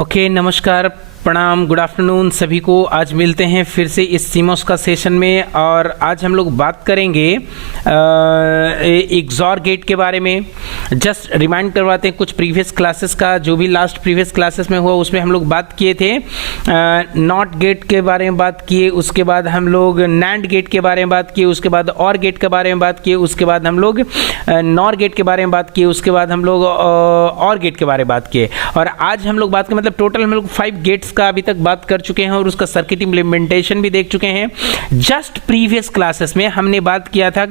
Okay, नमस्कार, प्रणाम, good afternoon सभी को। आज मिलते हैं फिर से इस सीमॉस का सेशन में और आज हम लोग बात करेंगे इग्जॉर गेट के बारे में। जस्ट रिमाइंड करवाते हैं कुछ प्रीवियस क्लासेस का, जो भी लास्ट प्रीवियस क्लासेस में हुआ उसमें हम लोग बात किए थे। नॉट गेट के बारे में बात किए, उसके बाद हम लोग नैंड गेट के बारे में बात किए, उसके बाद और गेट के बारे में बात किए, उसके बाद हम लोग नॉर गेट के बारे में बात किए, उसके बाद हम लोग और गेट के बारे में बात किए। और आज हम लोग बात करें, मतलब टोटल हम लोग 5 गेट्स का अभी तक बात कर चुके हैं और उसका सर्किट इंप्लीमेंटेशन भी देख चुके हैं। जस्ट प्रीवियस क्लासेस में हमने बात किया था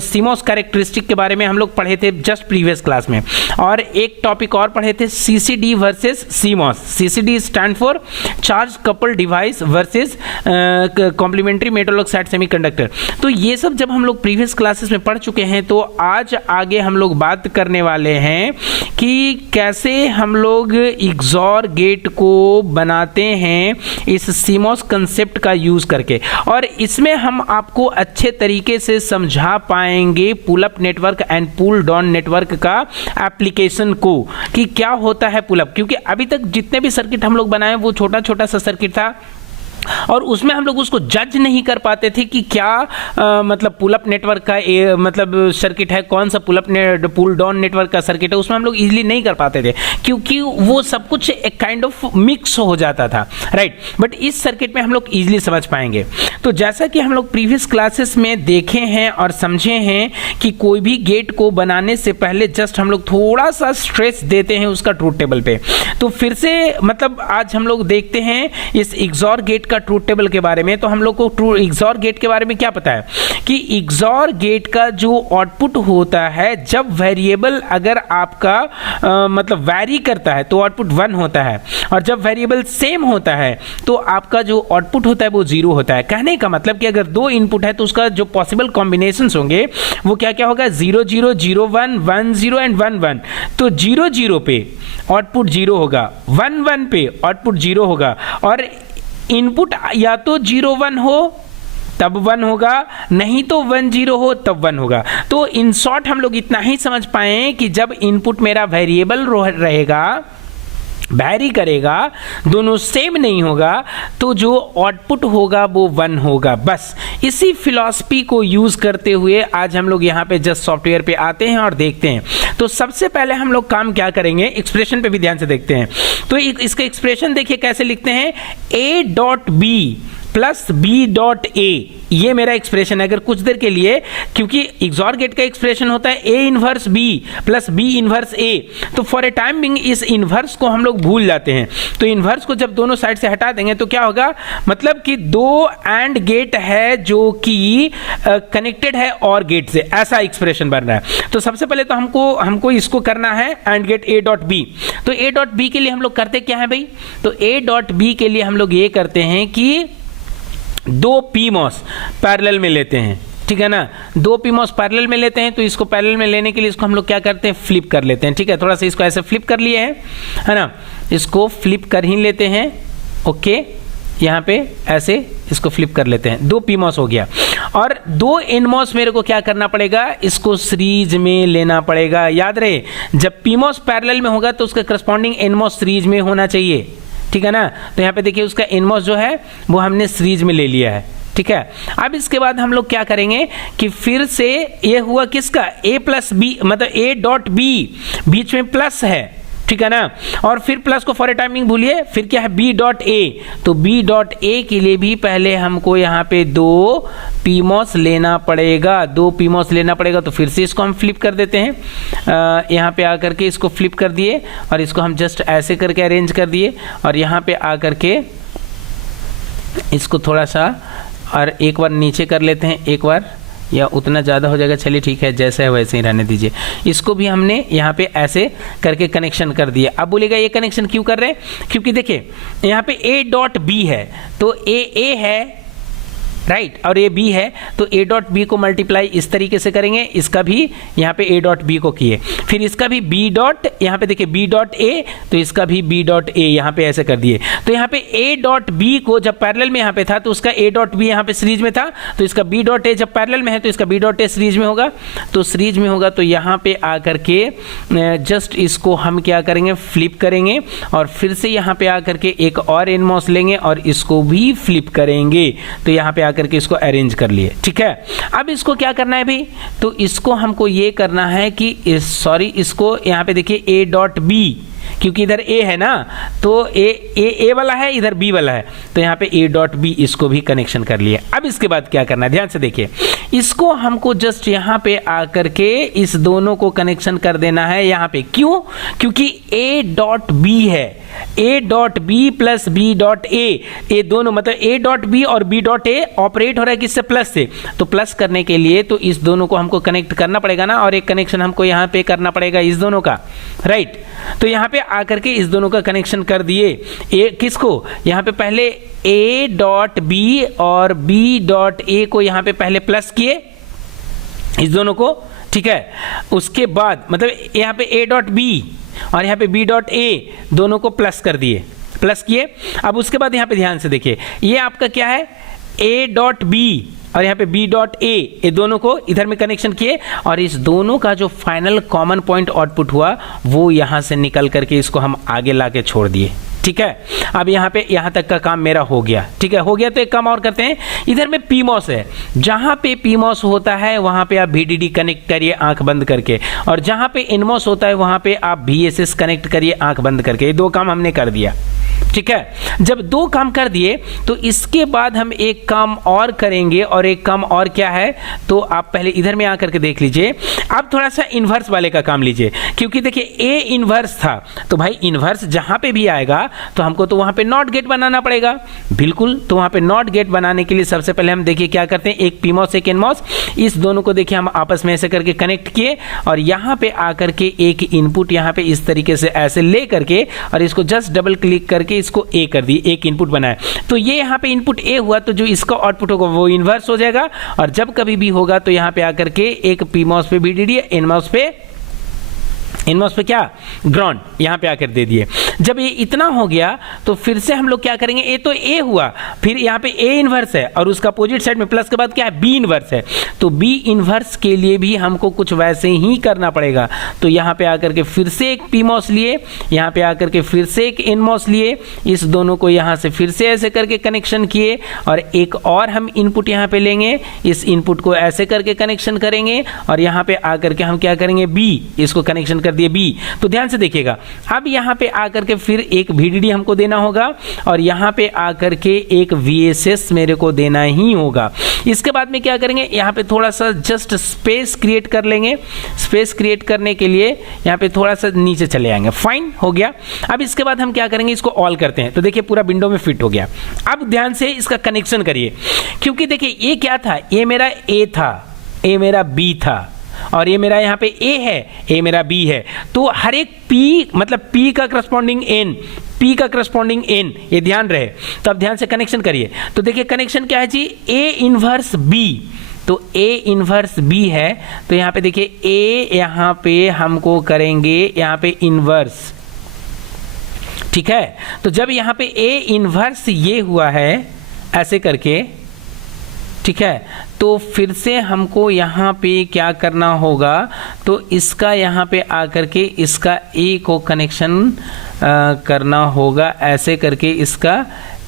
सीमॉस कैरेक्टरिस्टिक के बारे में हम लोग पढ़े थे जस्ट प्रीवियस क्लास में। और एक टॉपिक और पढ़े थे CCD versus CMOS. CCD stand for charge couple device versus complementary metal oxide semiconductor. तो ये सब जब हम लोग प्रीवियस क्लासेस में पढ़ चुके हैं तो आज आगे हम लोग बात करने वाले हैं कि कैसे हम लोग इग्जॉर गेट को बनाते हैं इस सीमॉस कंसेप्ट का यूज करके। और इसमें हम आपको अच्छे तरीके से समझा पाएंगे pull up network and pull down network का एप्लीकेशन को, कि क्या होता है पुल अप। क्योंकि अभी तक जितने भी सर्किट हम लोग बनाए वो छोटा छोटा सा सर्किट था और उसमें हम लोग उसको जज नहीं कर पाते थे कि क्या मतलब पुल अप नेटवर्क का मतलब सर्किट है, कौन सा पुल डाउन नेटवर्क का सर्किट है। उसमें हम लोग इजीली नहीं कर पाते थे क्योंकि वो सब कुछ एक काइंड ऑफ मिक्स हो जाता था, राइट। बट इस सर्किट में हम लोग इजीली समझ पाएंगे। तो जैसा कि हम लोग प्रीवियस क्लासेस में देखे हैं और समझे हैं कि कोई भी गेट को बनाने से पहले जस्ट हम लोग थोड़ा सा स्ट्रेस देते हैं उसका ट्रूथ टेबल पे। तो फिर से मतलब आज हम लोग देखते हैं इस इग्जॉर गेट ट्रूथ टेबल के बारे में। तो हम लोग को इग्जॉर गेट के बारे में क्या पता है कि इग्जॉर गेट का जो आउटपुट होता है, जब वेरिएबल अगर आपका मतलब वैरी करता है तो आउटपुट 1 होता है, और जब वेरिएबल सेम होता है तो आपका जो आउटपुट होता है वो 0 होता है। कहने का मतलब कि अगर 2 इनपुट है तो उसका जो पॉसिबल कॉम्बिनेशंस होंगे वो क्या क्या होगा, 0 0 0 1 1 0 एंड 1 1। तो 0 0 पे आउटपुट 0 होगा, 1 1 पे आउटपुट 0 होगा, और इनपुट या तो 0 1 हो तब 1 होगा, नहीं तो 1 0 हो तब 1 होगा। तो इन शॉर्ट हम लोग इतना ही समझ पाए कि जब इनपुट मेरा वेरिएबल रहेगा, वैरी करेगा, दोनों सेम नहीं होगा, तो जो आउटपुट होगा वो 1 होगा। बस इसी फिलॉसफी को यूज करते हुए आज हम लोग यहाँ पे जस्ट सॉफ्टवेयर पे आते हैं और देखते हैं। तो सबसे पहले हम लोग काम क्या करेंगे, एक्सप्रेशन पे भी ध्यान से देखते हैं। तो इसका एक्सप्रेशन देखिए कैसे लिखते हैं, a.b प्लस b.a, ये मेरा एक्सप्रेशन है। अगर कुछ देर के लिए, क्योंकि इग्जॉर गेट का एक्सप्रेशन होता है a inverse b plus b inverse a, तो फॉर ए टाइम बिंग इस इनवर्स को हम लोग भूल जाते हैं। तो इनवर्स को जब दोनों साइड से हटा देंगे तो क्या होगा, मतलब कि 2 एंड गेट है जो कि कनेक्टेड है और गेट से, ऐसा एक्सप्रेशन बन रहा है। तो सबसे पहले तो हमको इसको करना है एंड गेट a.b। तो a.b के लिए हम लोग करते क्या है भाई, तो a.b के लिए हम लोग ये करते हैं कि 2 PMOS पैरेलल में लेते हैं, ठीक है ना। 2 PMOS पैरेलल में लेते हैं। तो इसको पैरेलल में लेने के लिए इसको हम लोग क्या करते हैं, फ्लिप कर लेते हैं, ठीक है। थोड़ा सा इसको ऐसे फ्लिप कर लिए है ना, इसको फ्लिप कर ही लेते हैं। ओके, यहाँ पे ऐसे इसको फ्लिप कर लेते हैं। 2 PMOS हो गया, और 2 NMOS मेरे को क्या करना पड़ेगा, इसको सीरीज में लेना पड़ेगा। याद रहे, जब PMOS पैरेलल में होगा तो उसका करस्पॉन्डिंग NMOS सीरीज में होना चाहिए, ठीक है ना। तो यहाँ पे देखिए उसका NMOS जो है वो हमने सीरीज में ले लिया है, ठीक है। अब इसके बाद हम लोग क्या करेंगे कि फिर से ये हुआ किसका, a प्लस बी, मतलब a.b, बीच में प्लस है, ठीक है ना। और फिर प्लस को फॉर ए टाइमिंग भूलिए, फिर क्या है b.a। तो b.a के लिए भी पहले हमको यहाँ पे 2 PMOS लेना पड़ेगा, 2 PMOS लेना पड़ेगा। तो फिर से इसको हम फ्लिप कर देते हैं, यहाँ पे आकर के इसको फ्लिप कर दिए और इसको हम जस्ट ऐसे करके अरेंज कर दिए, और यहाँ पे आकर के इसको थोड़ा सा और एक बार नीचे कर लेते हैं, एक बार, या उतना ज़्यादा हो जाएगा, चलिए ठीक है, जैसा है वैसे ही रहने दीजिए। इसको भी हमने यहाँ पे ऐसे करके कनेक्शन कर दिया। अब बोलेगा ये कनेक्शन क्यों कर रहे हैं, क्योंकि देखिए यहाँ पे a.b है, तो a है, राइट, और ये बी है तो ए डॉट बी को मल्टीप्लाई इस तरीके से करेंगे, इसका भी यहाँ पे ए डॉट बी को किए, फिर इसका भी बी डॉट, यहाँ पे देखिए बी डॉट ए, तो इसका भी बी डॉट ए यहाँ पे ऐसे कर दिए। तो यहाँ पे ए डॉट बी को जब पैरेलल में यहाँ पे था तो उसका ए डॉट बी यहाँ पे सीरीज में था, तो इसका बी डॉट ए जब पैरेलल में है तो इसका बी डॉट ए सीरीज में होगा, तो सीरीज में होगा तो यहाँ पे आकर के जस्ट इसको हम क्या करेंगे, फ्लिप करेंगे और फिर से यहाँ पे आकर के एक और एनमॉस लेंगे और इसको भी फ्लिप करेंगे, तो यहाँ पे करके इसको अरेंज कर लिए। ठीक है, अब इसको क्या करना है भाई, तो इसको हमको ये करना है कि इसको यहाँ पे देखिए ए डॉट बी, क्योंकि इधर ए है ना तो ए वाला है, इधर बी वाला है, तो यहाँ पे ए डॉट बी इसको भी कनेक्शन कर लिए। अब इसके बाद क्या करना है, ध्यान से देखिए, इसको हमको जस्ट यहाँ पे आकर के इस दोनों को कनेक्शन कर देना है यहाँ पे। क्यों? क्योंकि ए डॉट बी है, A dot B plus B dot A, ये दोनों मतलब ए डॉट बी और बी डॉट ए ऑपरेट हो रहा है किससे, प्लस से, तो प्लस करने के लिए तो इस दोनों को हमको कनेक्ट करना पड़ेगा ना, और एक कनेक्शन हमको यहाँ पे करना पड़ेगा इस दोनों का, राइट। तो यहाँ पे आकर के इस दोनों का कनेक्शन कर दिए। ए किसको, यहाँ पे पहले ए डॉट बी और बी डॉट ए को यहाँ पे पहले प्लस किए इस दोनों को, ठीक है। उसके बाद मतलब यहाँ पे ए डॉट बी और यहाँ पे बी डॉट ए दोनों को प्लस कर दिए, प्लस किए। अब उसके बाद यहाँ पे ध्यान से देखिए, ये आपका क्या है, ए डॉट बी और यहाँ पे बी डॉट ए, ये दोनों को इधर में कनेक्शन किए और इस दोनों का जो फाइनल कॉमन पॉइंट आउटपुट हुआ वो यहाँ से निकल करके इसको हम आगे ला के छोड़ दिए। ठीक है, अब यहाँ पे यहाँ तक का काम मेरा हो गया। ठीक है, हो गया तो एक काम और करते हैं, इधर में पीमॉस है, जहाँ पे पीमॉस होता है वहाँ पे आप VDD कनेक्ट करिए आंख बंद करके, और जहाँ पे इनमॉस होता है वहाँ पे आप VSS कनेक्ट करिए आंख बंद करके। ये दो काम हमने कर दिया। ठीक है, जब दो काम कर दिए तो इसके बाद हम एक काम और करेंगे, और एक काम और क्या है, तो आप पहले इधर में आकर के देख लीजिए। आप थोड़ा सा इन्वर्स वाले का काम लीजिए, क्योंकि देखिए ए इन्वर्स था तो भाई इन्वर्स जहाँ पे भी आएगा तो हमको तो वहाँ पे नॉट गेट बनाना पड़ेगा। बिल्कुल, तो वहाँ पे नॉट गेट बनाने के लिए सबसे पहले हम देखिए क्या करते हैं, एक पीमॉस एक एनमॉस, इस दोनों को देखिए हम आपस में ऐसे करके कनेक्ट किए और यहाँ पे आकर के एक इनपुट यहाँ पे इस तरीके से ऐसे ले करके और इसको जस्ट डबल क्लिक करके इसको ए कर दी, एक इनपुट बनाया। तो ये यहाँ पे इनपुट ए हुआ तो जो इसका आउटपुट होगा वो इन्वर्स हो जाएगा, और जब कभी भी होगा तो यहाँ पे आकर के एक पीमॉस पे VDD, इनमॉस पे क्या, ग्राउंड यहाँ पे आकर दे दिए। जब ये इतना हो गया तो फिर से हम लोग क्या करेंगे, ए तो ए हुआ, फिर यहाँ पे ए इन्वर्स है और उसका अपोजिट साइड में प्लस के बाद क्या है, बी इन्वर्स है, तो बी इन्वर्स के लिए भी हमको कुछ वैसे ही करना पड़ेगा। तो यहाँ पे आकर के फिर से एक पीमॉस लिए, यहाँ पे आकर के फिर से एक इनमॉस लिए, इस दोनों को यहाँ से फिर से ऐसे करके कनेक्शन किए, और एक और हम इनपुट यहाँ पे लेंगे, इस इनपुट को ऐसे करके कनेक्शन करेंगे, और यहाँ पे आकर के हम क्या करेंगे, बी, इसको कनेक्शन कर दिए बी। तो ध्यान से देखिएगा, अब यहाँ पे आकर के फिर एक VDD हमको देना होगा, और यहाँ पे आकर के एक VSS मेरे को देना ही होगा। इसके बाद में क्या करेंगे, यहाँ पे थोड़ा सा जस्ट स्पेस क्रिएट कर लेंगे। स्पेस क्रिएट करने के लिए यहाँ पे थोड़ा सा नीचे चले आएंगे, फाइन हो गया। अब इसके बाद हम क्या करेंगे, इसको ऑल करते हैं, तो देखिए पूरा विंडो में फिट हो गया। अब ध्यान से इसका कनेक्शन करिए, क्योंकि देखिए ये क्या था, ये मेरा ए था, ए मेरा बी था, और ये मेरा यहाँ पे ए है, ए मेरा बी है, तो हर एक पी मतलब पी का करस्पॉन्डिंग एन, पी का करस्पॉन्डिंग एन, ये ध्यान रहे। तो अब ध्यान से कनेक्शन करिए, तो देखिए कनेक्शन क्या है जी, ए इनवर्स बी, तो ए इनवर्स बी है, तो यहाँ पे देखिए ए यहाँ पे हमको करेंगे यहाँ पे इनवर्स। ठीक है, तो जब यहाँ पे ए इनवर्स ये हुआ है ऐसे करके, ठीक है, तो फिर से हमको यहाँ पे क्या करना होगा, तो इसका यहाँ पे आकर के इसका ए को कनेक्शन करना होगा, ऐसे करके इसका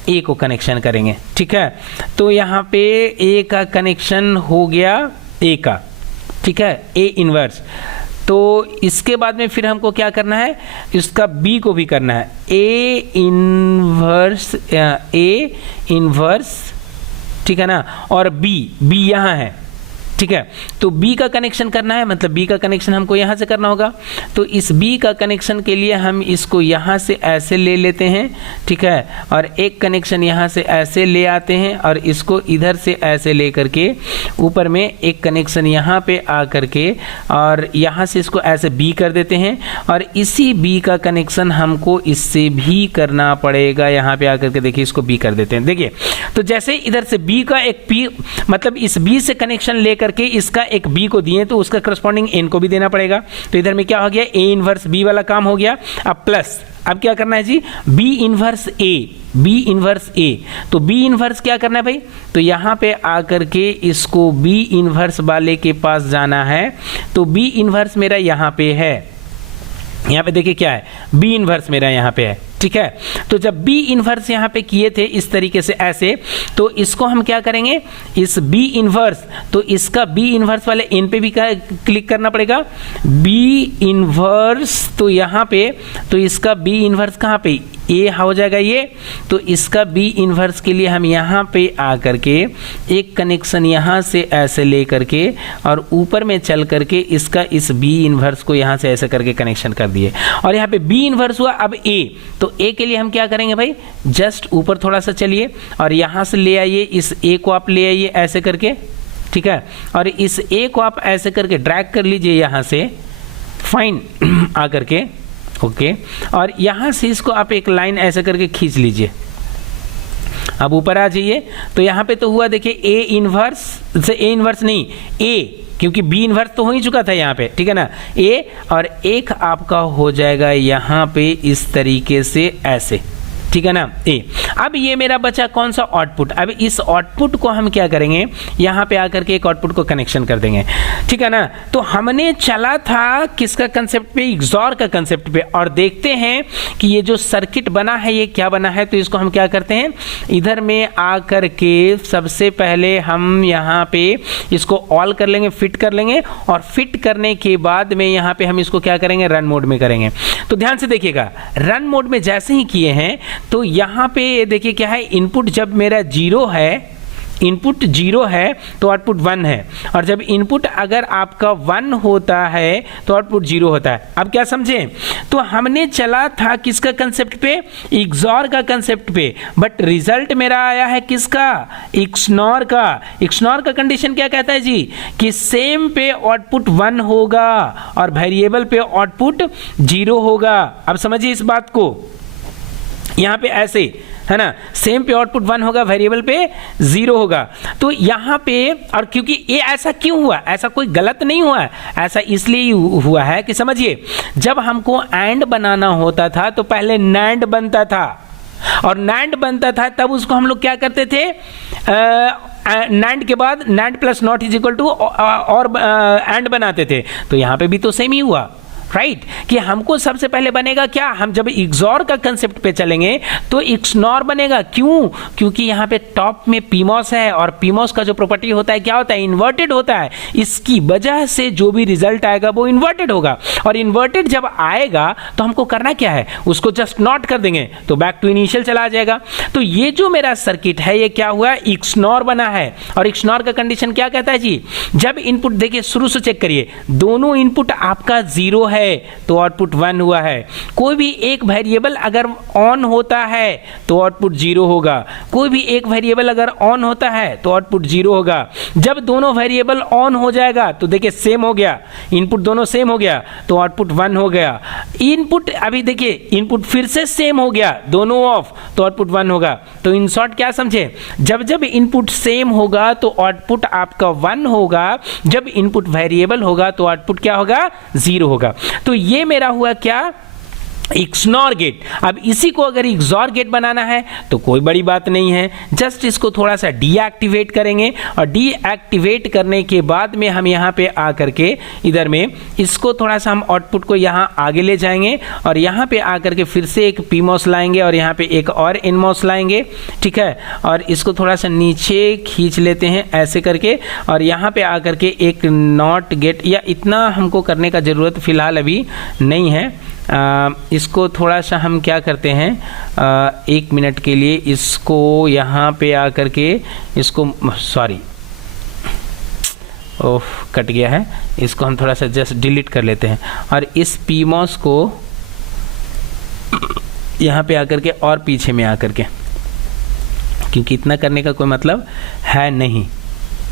ए को कनेक्शन करेंगे। ठीक है, तो यहाँ पे ए का कनेक्शन हो गया, ए का, ठीक है, ए इनवर्स। तो इसके बाद में फिर हमको क्या करना है, इसका बी को भी करना है, ए इनवर्स, ठीक है ना, और बी यहाँ है, ठीक है। तो बी का कनेक्शन करना है, मतलब बी का कनेक्शन हमको यहाँ से करना होगा। तो इस बी का कनेक्शन के लिए हम इसको यहाँ से ऐसे ले लेते हैं, ठीक है, और एक कनेक्शन यहाँ से ऐसे ले आते हैं और इसको इधर से ऐसे ले करके ऊपर में एक कनेक्शन यहाँ पे आ करके और यहाँ से इसको ऐसे बी कर देते हैं और इसी बी का कनेक्शन हमको इससे भी करना पड़ेगा। यहाँ पे आकर के देखिए इसको बी कर देते हैं। देखिए तो जैसे इधर से बी का एक पी मतलब इस बी से कनेक्शन लेकर के इसका एक बी को दिए तो उसका करस्पॉन्डिंग एन को भी देना पड़ेगा। तो इधर में क्या हो गया, ए इनवर्स बी वाला काम हो गया। अब प्लस अब क्या करना है जी, बी इनवर्स ए, बी इनवर्स ए। तो बी इनवर्स क्या करना है भाई, तो यहाँ पे आकर के इसको बी इनवर्स वाले के पास जाना है। तो बी इनवर्स मेरा यहाँ पे है, यहाँ पे देखिए क्या है, बी इनवर्स मेरा यहाँ पे है, ठीक है। तो जब बी इनवर्स यहाँ पे किए थे इस तरीके से ऐसे, तो इसको हम क्या करेंगे, इस बी इनवर्स, तो इसका बी इनवर्स वाले एन पे भी क्लिक करना पड़ेगा। बी इनवर्स तो यहाँ पे, तो इसका बी इनवर्स कहाँ पे, ए हो जाएगा ये। तो इसका बी इनवर्स के लिए हम यहाँ पे आकर के एक कनेक्शन यहाँ से ऐसे ले करके और ऊपर में चल करके इसका इस बी इनवर्स को यहाँ से ऐसे करके कनेक्शन कर दिए और यहाँ पे बी इनवर्स हुआ। अब ए, तो ए के लिए हम क्या करेंगे भाई, जस्ट ऊपर थोड़ा सा चलिए और यहाँ से ले आइए, इस ए को आप ले आइए ऐसे करके, ठीक है, और इस ए को आप ऐसे करके ड्रैग कर लीजिए यहाँ से, फाइन आकर के, ओके, और यहाँ से इसको आप एक लाइन ऐसे करके खींच लीजिए। अब ऊपर आ जाइए, तो यहाँ पे तो हुआ देखिए ए इनवर्स से, ए इनवर्स नहीं ए, क्योंकि बी इनवर्स तो हो ही चुका था यहाँ पे, ठीक है ना, ए, और एक आपका हो जाएगा यहाँ पे इस तरीके से ऐसे, ठीक है ना, ए। अब ये मेरा बचा कौन सा, आउटपुट। अब इस आउटपुट को हम क्या करेंगे, यहाँ पे आकर के एक आउटपुट को कनेक्शन कर देंगे, ठीक है ना। तो हमने चला था किसका कंसेप्ट पे, इग्जॉर का कंसेप्ट पे, और देखते हैं कि ये जो सर्किट बना है ये क्या बना है। तो इसको हम क्या करते हैं, इधर में आकर के सबसे पहले हम यहाँ पे इसको ऑल कर लेंगे, फिट कर लेंगे, और फिट करने के बाद में यहाँ पे हम इसको क्या करेंगे, रन मोड में करेंगे। तो ध्यान से देखिएगा, रन मोड में जैसे ही किए हैं तो यहाँ पे देखिए क्या है, इनपुट जब मेरा जीरो है, इनपुट जीरो है तो आउटपुट 1 है, और जब इनपुट अगर आपका 1 होता है तो आउटपुट 0 होता है। अब क्या समझे, तो हमने चला था किसका कंसेप्ट पे, इग्जॉर का कंसेप्ट पे, बट रिजल्ट मेरा आया है किसका, एक्सनॉर का। एक्सनॉर का कंडीशन क्या कहता है जी, कि सेम पे आउटपुट 1 होगा और वेरिएबल पे आउटपुट 0 होगा। अब समझिए इस बात को, यहाँ पे ऐसे है ना, सेम पे आउटपुट 1 होगा, वेरिएबल पे 0 होगा। तो यहाँ पे, और क्योंकि ये ऐसा क्यों हुआ, ऐसा कोई गलत नहीं हुआ है, ऐसा इसलिए हुआ है कि समझिए, जब हमको एंड बनाना होता था तो पहले नैंड बनता था, और नैंड बनता था तब उसको हम लोग क्या करते थे, नैंड के बाद NAND plus NOT is equal to और एंड बनाते थे। तो यहाँ पे भी तो सेम ही हुआ, राइट, कि हमको सबसे पहले बनेगा क्या, हम जब इग्जॉर का कंसेप्ट पे चलेंगे तो एक्सनॉर बनेगा। क्यों, क्योंकि यहाँ पे टॉप में पीमॉस है, और पीमॉस का जो प्रॉपर्टी होता है क्या होता है, इन्वर्टेड होता है। इसकी वजह से जो भी रिजल्ट आएगा वो इन्वर्टेड होगा, और इन्वर्टेड जब आएगा तो हमको करना क्या है, उसको जस्ट नॉट कर देंगे तो बैक टू इनिशियल चला जाएगा। तो ये जो मेरा सर्किट है ये क्या हुआ, एक्सनॉर बना है। और एक्सनॉर का कंडीशन क्या कहता है जी, जब इनपुट देखिए शुरू से चेक करिए, दोनों इनपुट आपका 0 है तो आउटपुट 1 हुआ है। कोई भी एक वेरिएबल अगर ऑन होता है तो आउटपुट 0 होगा, कोई भी एक वेरिएबल अगर ऑन होता है तो आउटपुट 0 होगा। जब दोनों वेरिएबल ऑन हो जाएगा तो देखिए सेम हो गया, इनपुट दोनों सेम हो गया तो आउटपुट 1 हो गया। इनपुट अभी देखिए, इनपुट फिर से सेम हो गया, दोनों ऑफ, तो आउटपुट 1 होगा। तो इन शॉर्ट क्या समझे, जब जब इनपुट सेम होगा तो आउटपुट आपका 1 होगा, जब इनपुट वेरिएबल होगा तो आउटपुट क्या होगा, 0 होगा। तो ये मेरा हुआ क्या, एक्सनॉर गेट। अब इसी को अगर एक्सॉर गेट बनाना है तो कोई बड़ी बात नहीं है, जस्ट इसको थोड़ा सा डीएक्टिवेट करेंगे, और डीएक्टिवेट करने के बाद में हम यहाँ पे आकर के इधर में इसको थोड़ा सा हम आउटपुट को यहाँ आगे ले जाएंगे, और यहाँ पे आकर के फिर से एक पीमॉस लाएंगे और यहाँ पे एक और एनमॉस लाएंगे, ठीक है, और इसको थोड़ा सा नीचे खींच लेते हैं ऐसे करके, और यहाँ पे आकर के एक नॉट गेट, या इतना हमको करने का ज़रूरत फिलहाल अभी नहीं है। इसको थोड़ा सा हम क्या करते हैं, 1 मिनट के लिए इसको यहाँ पे आकर के इसको, सॉरी ओह कट गया है, इसको हम थोड़ा सा जस्ट डिलीट कर लेते हैं और इस PMOS को यहाँ पे आकर के और पीछे में आकर के, क्योंकि इतना करने का कोई मतलब है नहीं,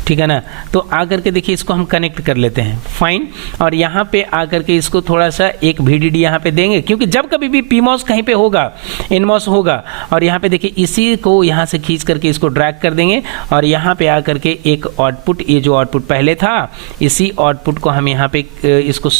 ठीक है ना। तो आकर के देखिए इसको हम कनेक्ट कर लेते हैं, फाइन। और यहाँ पे आकर के इसको थोड़ा सा एक VDD यहाँ पे देंगे, क्योंकि जब कभी भी PMOS कहीं पे होगा NMOS होगा। और यहाँ पे देखिए इसी को यहाँ से खींच करके इसको ड्रैग कर देंगे और यहाँ पे आकर के एक आउटपुट, ये जो आउटपुट पहले था इसी आउटपुट को हम यहाँ पे इसको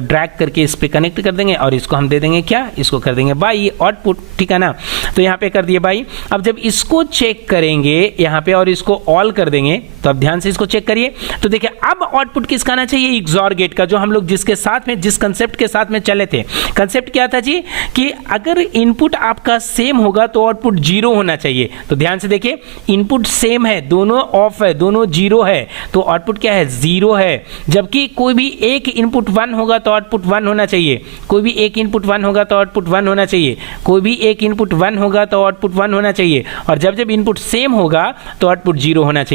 ड्रैग करके इस पर कनेक्ट कर देंगे और इसको हम दे देंगे क्या, इसको कर देंगे बाई आउटपुट, ठीक है ना। तो यहाँ पे कर दिए बाई। अब जब इसको चेक करेंगे यहाँ पे और इसको ऑल कर देंगे, तो अब ध्यान से इसको चेक करिए, तो देखिए अब आउटपुट किसका आना चाहिए, XOR गेट का, जो हम लोग जिसके साथ में, जिस कंसेप्ट के साथ में चले थे। कंसेप्ट क्या था जी, कि अगर इनपुट आपका सेम होगा तो आउटपुट 0 होना चाहिए। तो ध्यान से देखिए, इनपुट सेम है, दोनों ऑफ है, दोनों 0 है, तो आउटपुट क्या है, 0 है। जबकि कोई भी एक इनपुट 1 होगा तो आउटपुट 1 होना चाहिए, कोई भी एक इनपुट 1 होगा तो आउटपुट 1 होना चाहिए, कोई भी एक इनपुट 1 होगा तो आउटपुट 1 होना चाहिए। और जब जब इनपुट सेम होगा तो आउटपुट 0 होना चाहिए।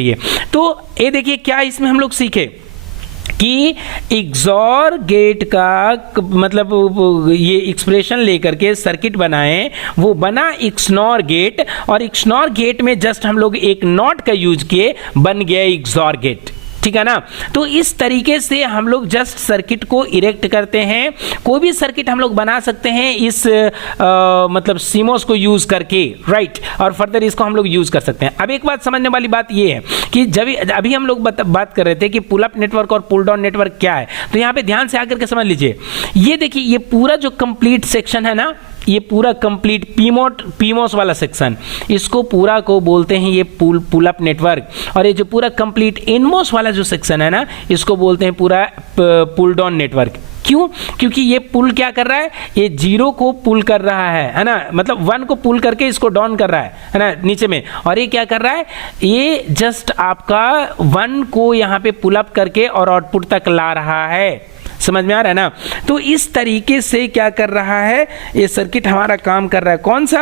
तो ये देखिए क्या इसमें हम लोग सीखे कि XOR गेट का मतलब ये एक्सप्रेशन लेकर के सर्किट बनाए, वो बना XNOR गेट, और XNOR गेट में जस्ट हम लोग एक नॉट का यूज किए, बन गया XOR गेट, ठीक है ना। तो इस तरीके से हम लोग जस्ट सर्किट को इरेक्ट करते हैं। कोई भी सर्किट हम लोग बना सकते हैं इस मतलब CMOS को यूज करके, राइट। और फर्दर इसको हम लोग यूज कर सकते हैं। अब एक बात समझने वाली बात ये है कि जब अभी हम लोग बात कर रहे थे कि पुल अप नेटवर्क और पुल डाउन नेटवर्क क्या है, तो यहाँ पे ध्यान से आकर के समझ लीजिए। ये देखिए, ये पूरा जो कंप्लीट सेक्शन है ना, ये पूरा कंप्लीट PMOS वाला सेक्शन, इसको पूरा को बोलते हैं ये पुल अप नेटवर्क। और ये जो पूरा कंप्लीट NMOS वाला जो सेक्शन है ना, इसको बोलते हैं पूरा पुल डाउन नेटवर्क। क्यों? क्योंकि ये पुल क्या कर रहा है, ये 0 को पुल कर रहा है ना, मतलब 1 को पुल करके इसको डाउन कर रहा है ना नीचे में। और ये क्या कर रहा है, ये जस्ट आपका 1 को यहाँ पे पुल अप करके और आउटपुट तक ला रहा है। समझ में आ रहा है ना। तो इस तरीके से क्या कर रहा है, ये सर्किट हमारा काम कर रहा है। कौन सा,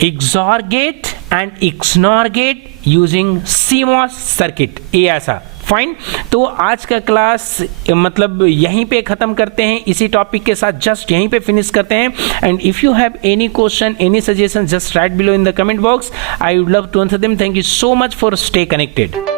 XOR gate and XNOR gate using CMOS circuit, ये ऐसा, फाइन। तो आज का क्लास मतलब यहीं पे खत्म करते हैं, इसी टॉपिक के साथ जस्ट यहीं पे फिनिश करते हैं। And if you have any question, any suggestion, just write below in the comment box, I would love to answer them. Thank you so much for stay connected.